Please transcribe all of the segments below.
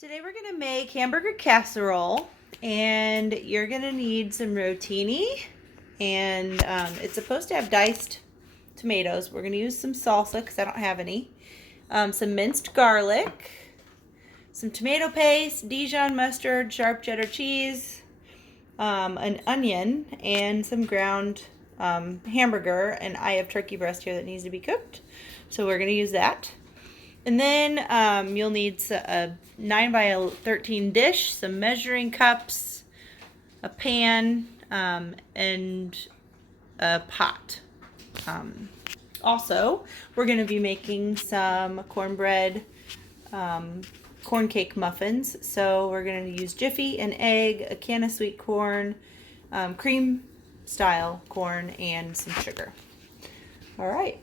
Today we're gonna make hamburger casserole, and you're gonna need some rotini, and it's supposed to have diced tomatoes. We're gonna use some salsa because I don't have any, some minced garlic, some tomato paste, Dijon mustard, sharp cheddar cheese, an onion, and some ground hamburger. And I have turkey breast here that needs to be cooked, so we're gonna use that. And then you'll need a 9 by 13 dish, some measuring cups, a pan, and a pot. Also, we're going to be making some cornbread corn cake muffins. So we're going to use Jiffy, an egg, a can of sweet corn, cream style corn, and some sugar. All right.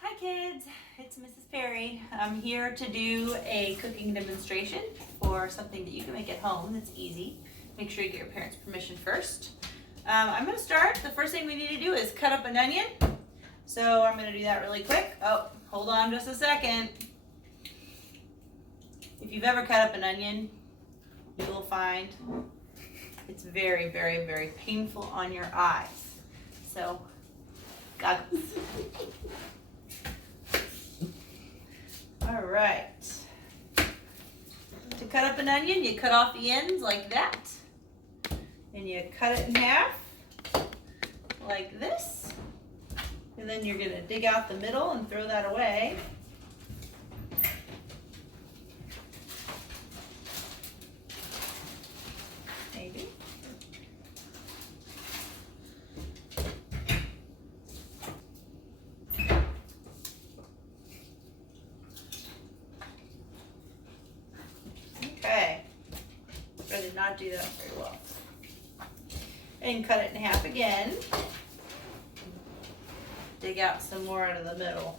Hi kids, it's Mrs. Perry. I'm here to do a cooking demonstration for something that you can make at home that's easy. Make sure you get your parents' permission first. I'm going to start. The first thing we need to do is cut up an onion. So I'm going to do that really quick. Oh, hold on just a second. If you've ever cut up an onion, you will find it's very, very, very painful on your eyes. So, goggles. All right. To cut up an onion, you cut off the ends like that. And you cut it in half like this. And then you're going to dig out the middle and throw that away. Maybe. Okay. I did not do that very well. And cut it in half again. Dig out some more out of the middle.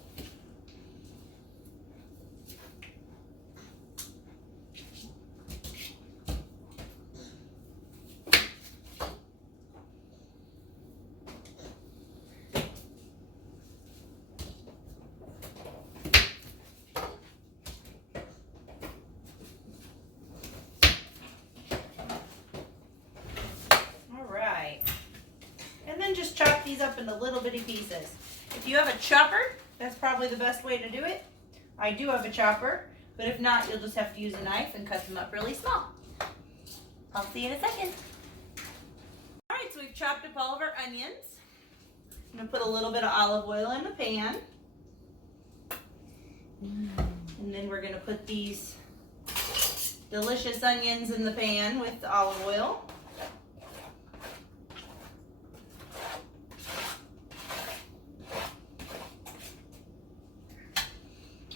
And then just chop these up into little bitty pieces. If you have a chopper, that's probably the best way to do it. I do have a chopper, but if not, you'll just have to use a knife and cut them up really small. I'll see you in a second. All right, so we've chopped up all of our onions. I'm gonna put a little bit of olive oil in the pan. And then we're gonna put these delicious onions in the pan with the olive oil.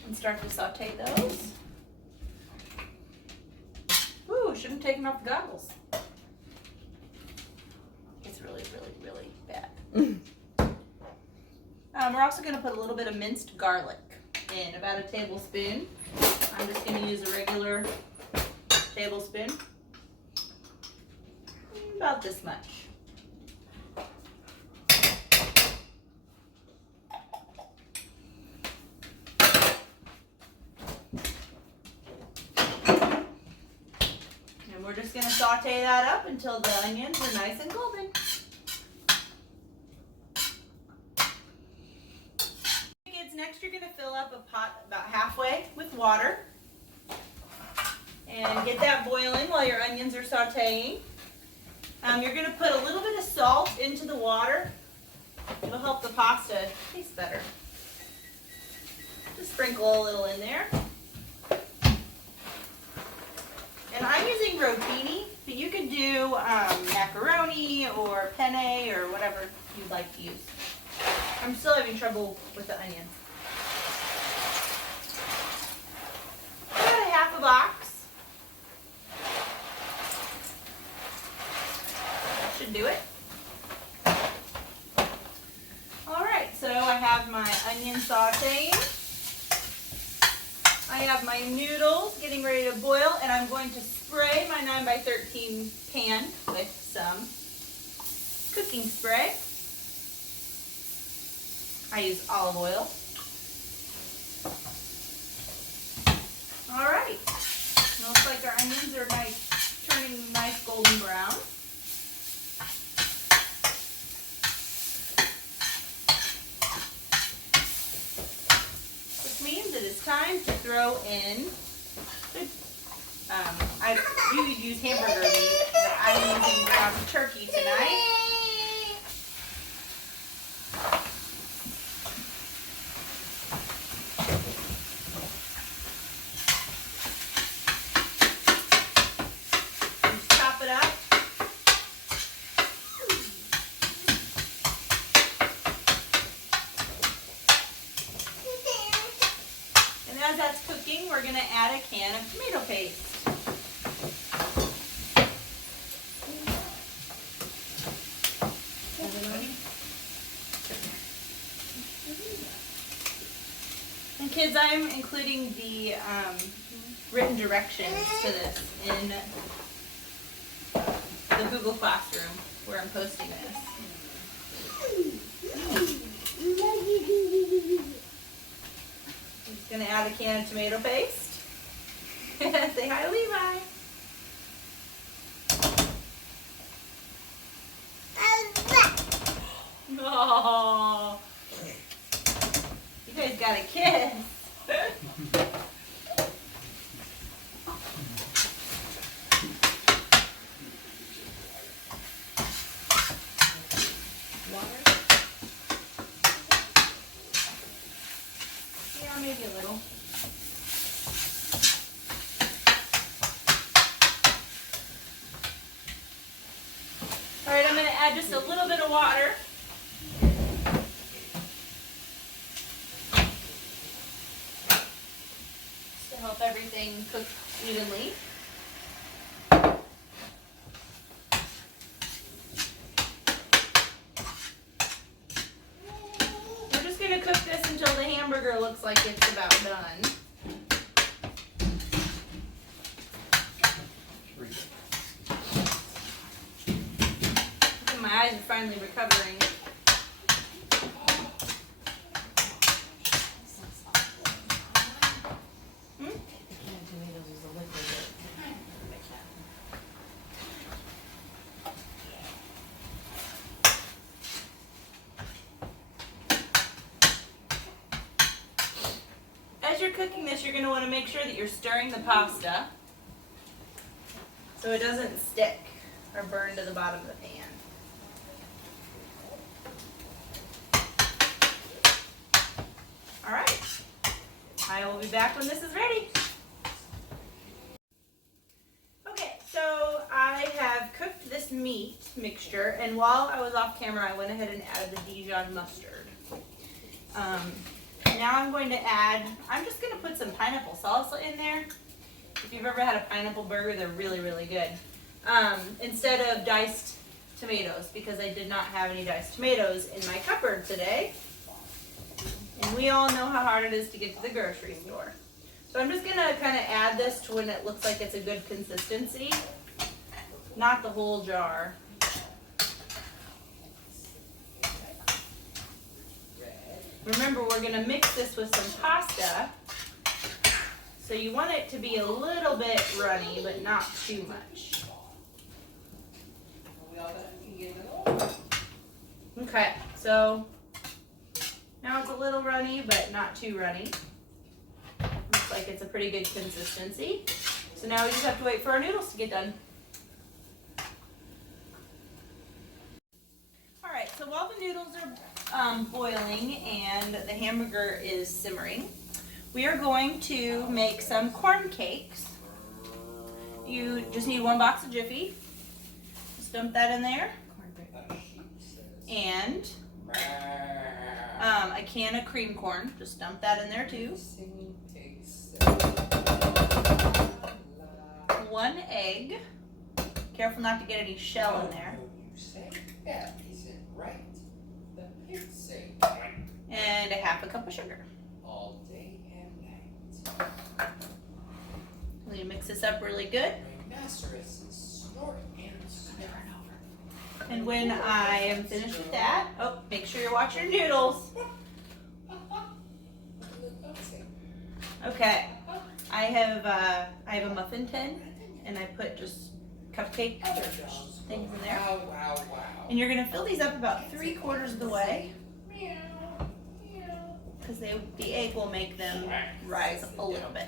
And start to saute those. Ooh, shouldn't have taken off the goggles. It's really, really, really bad. We're also going to put a little bit of minced garlic in, about a tablespoon. I'm just going to use a regular tablespoon. About this much. We're just going to saute that up until the onions are nice and golden. Kids, next you're going to fill up a pot about halfway with water. And get that boiling while your onions are sauteing. You're going to put a little bit of salt into the water. It'll help the pasta taste better. Just sprinkle a little in there. And I'm using rotini, but you could do macaroni or penne or whatever you'd like to use. I'm still having trouble with the onions. About a half a box. That should do it. All right, so I have my onion sauteing. I have my noodles getting ready to boil, and I'm going to spray my 9 by 13 pan with some cooking spray. I use olive oil. All right, looks like our throw in, I usually use hamburger meat, but I'm using ground turkey tonight. Just chop it up. And as that's cooking, we're going to add a can of tomato paste. And kids, I'm including the written directions to this in the Google Classroom where I'm posting this. I'm just going to add a can of tomato paste. Say hi to Levi. Oh, you guys got a kiss. Yeah, maybe a little. All right, I'm going to add just a little bit of water. To help everything cook evenly. We're just going to cook this until the hamburger looks like it's about done. My eyes are finally recovering. As you're cooking this, you're going to want to make sure that you're stirring the pasta so it doesn't stick or burn to the bottom of the pan. All right, I will be back when this is ready. Okay, so I have cooked this meat mixture, and while I was off camera, I went ahead and added the Dijon mustard. Now I'm going to add, I'm just going to put some pineapple salsa in there. If you've ever had a pineapple burger, they're really, really good. Instead of diced tomatoes, because I did not have any diced tomatoes in my cupboard today. And we all know how hard it is to get to the grocery store. So I'm just going to kind of add this to when it looks like it's a good consistency. Not the whole jar. Remember, we're going to mix this with some pasta. So you want it to be a little bit runny, but not too much. Okay, so now it's a little runny, but not too runny. Looks like it's a pretty good consistency. So now we just have to wait for our noodles to get done. All right, so while the noodles are boiling and the hamburger is simmering, we are going to make some corn cakes. You just need 1 box of Jiffy. Just dump that in there. And a can of cream corn. Just dump that in there too. 1 egg. Careful not to get any shell in there. And a 1/2 cup of sugar. All day and night. I'm going to mix this up really good. And when I am finished with that, oh, make sure you're watching your noodles. Okay, I have a muffin tin, and I put just cupcake things in there. And you're going to fill these up about 3/4 of the way. because the egg will make them rise a little bit.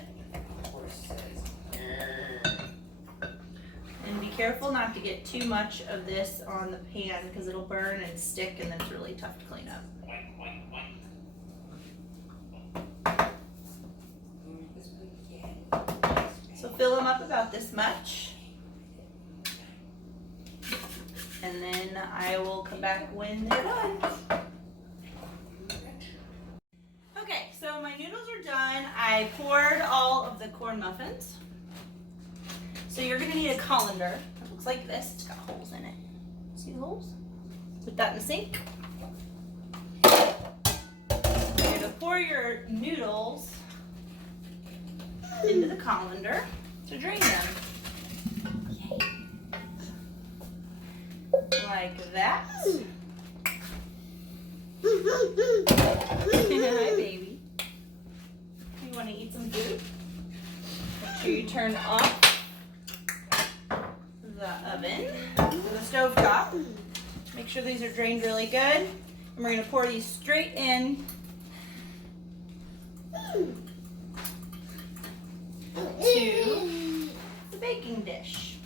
And be careful not to get too much of this on the pan because it'll burn and stick and then it's really tough to clean up. So fill them up about this much. And then I will come back when they're done. Okay, so my noodles are done. I poured all of the corn muffins. So you're gonna need a colander. It looks like this. It's got holes in it. See the holes? Put that in the sink. You're gonna pour your noodles into the colander to drain them. Like that. Hi, baby. You want to eat some food? Make sure you turn off the oven, the stove top. Make sure these are drained really good. And we're going to pour these straight in to the baking dish.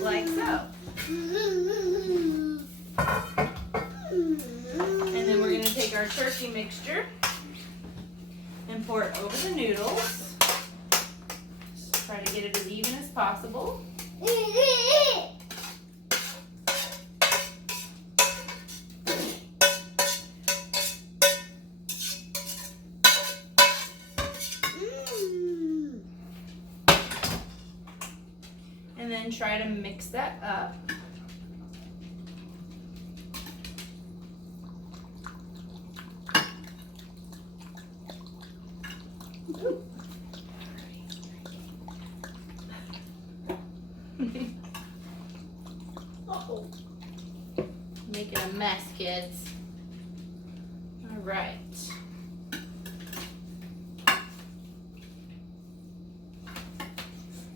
Like so. And then we're going to take our turkey mixture and pour it over the noodles. Just try to get it as even as possible. And then try to mix that up. Uh-oh. Making a mess, kids. All right.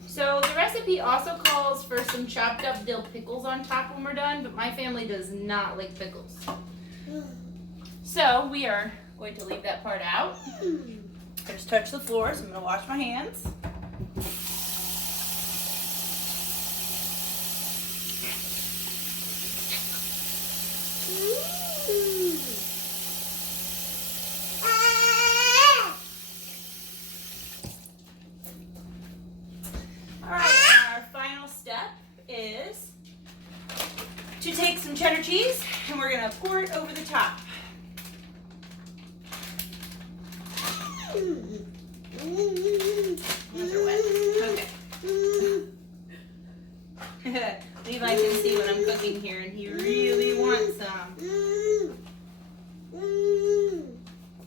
So the recipe also calls for some chopped up dill pickles on top when we're done, but my family does not like pickles. So we are going to leave that part out. I just touched the floor, so I'm going to wash my hands. Is to take some cheddar cheese and we're going to pour it over the top. Those are wet. Okay. Levi can see what I'm cooking here and he really wants some. So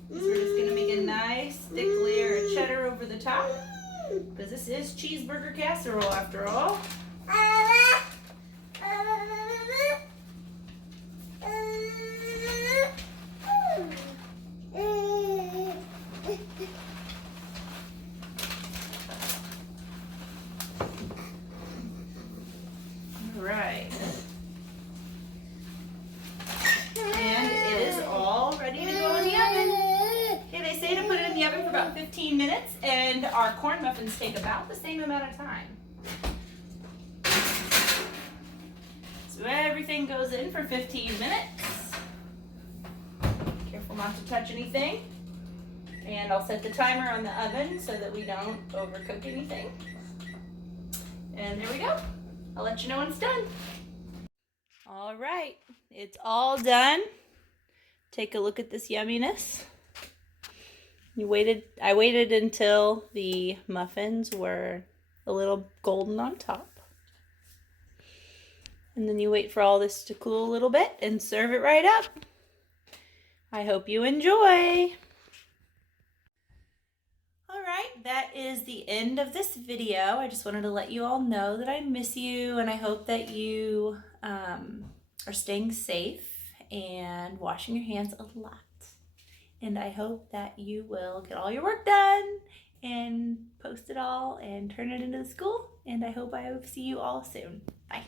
we're just going to make a nice thick layer of cheddar over the top because this is cheeseburger casserole after all. Right. And it is all ready to go in the oven. Okay, they say to put it in the oven for about 15 minutes, and our corn muffins take about the same amount of time. So everything goes in for 15 minutes. Careful not to touch anything. And I'll set the timer on the oven so that we don't overcook anything. And there we go. I'll let you know when it's done. All right, it's all done. Take a look at this yumminess. I waited until the muffins were a little golden on top. And then you wait for all this to cool a little bit and serve it right up. I hope you enjoy. Alright, that is the end of this video. I just wanted to let you all know that I miss you and I hope that you are staying safe and washing your hands a lot. And I hope that you will get all your work done and post it all and turn it into the school. And I hope I will see you all soon. Bye.